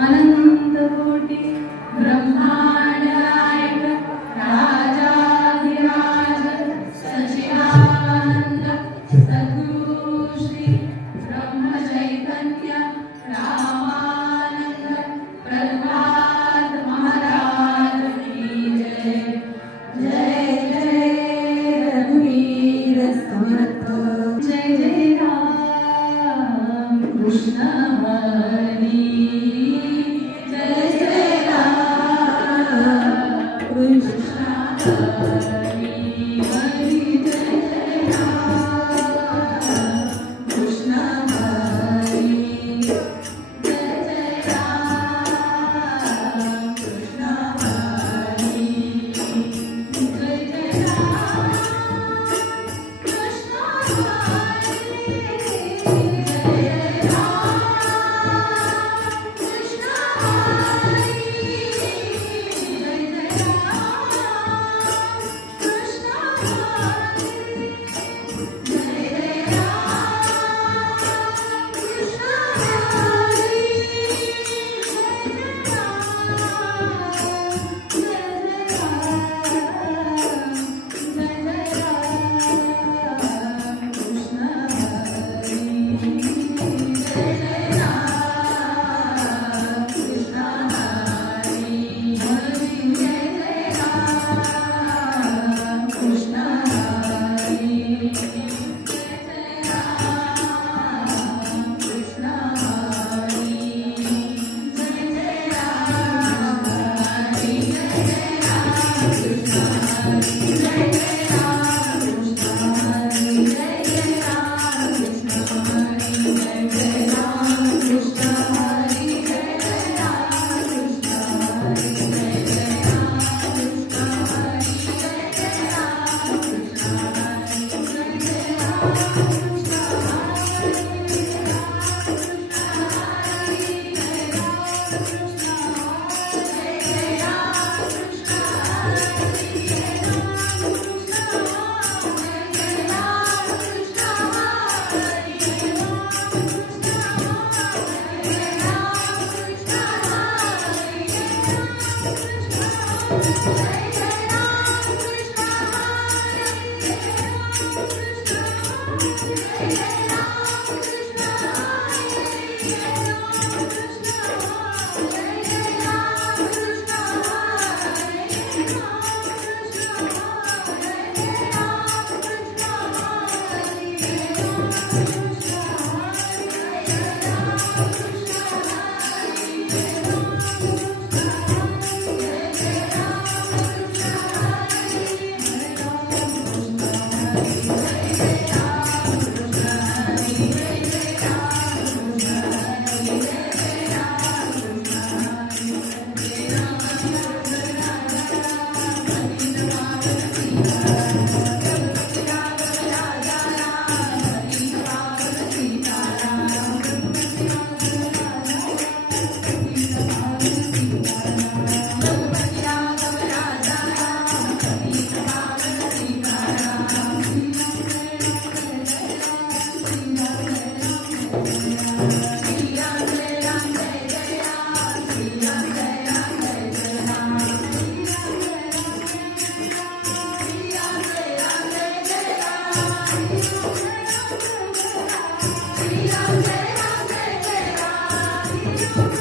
अनंतकोटी ब्रह्मांड नायक राजाधिराज सच्चिदानंद सद्गुरु श्री ब्रह्म चैतन्य रामानंद प्रभुपाद महाराज की जय। जय जय रघुवीर समर्थ। जय जय राम कृष्ण हरी। जय जय राम कृष्ण हरी हरी। जय जय राम कृष्ण हरी। जय जय राम कृष्ण हरी। जय जय राम कृष्ण हरी। जय राम कृष्ण हरी। जय जय राम कृष्ण हरी। जय जय राम कृष्ण हरी।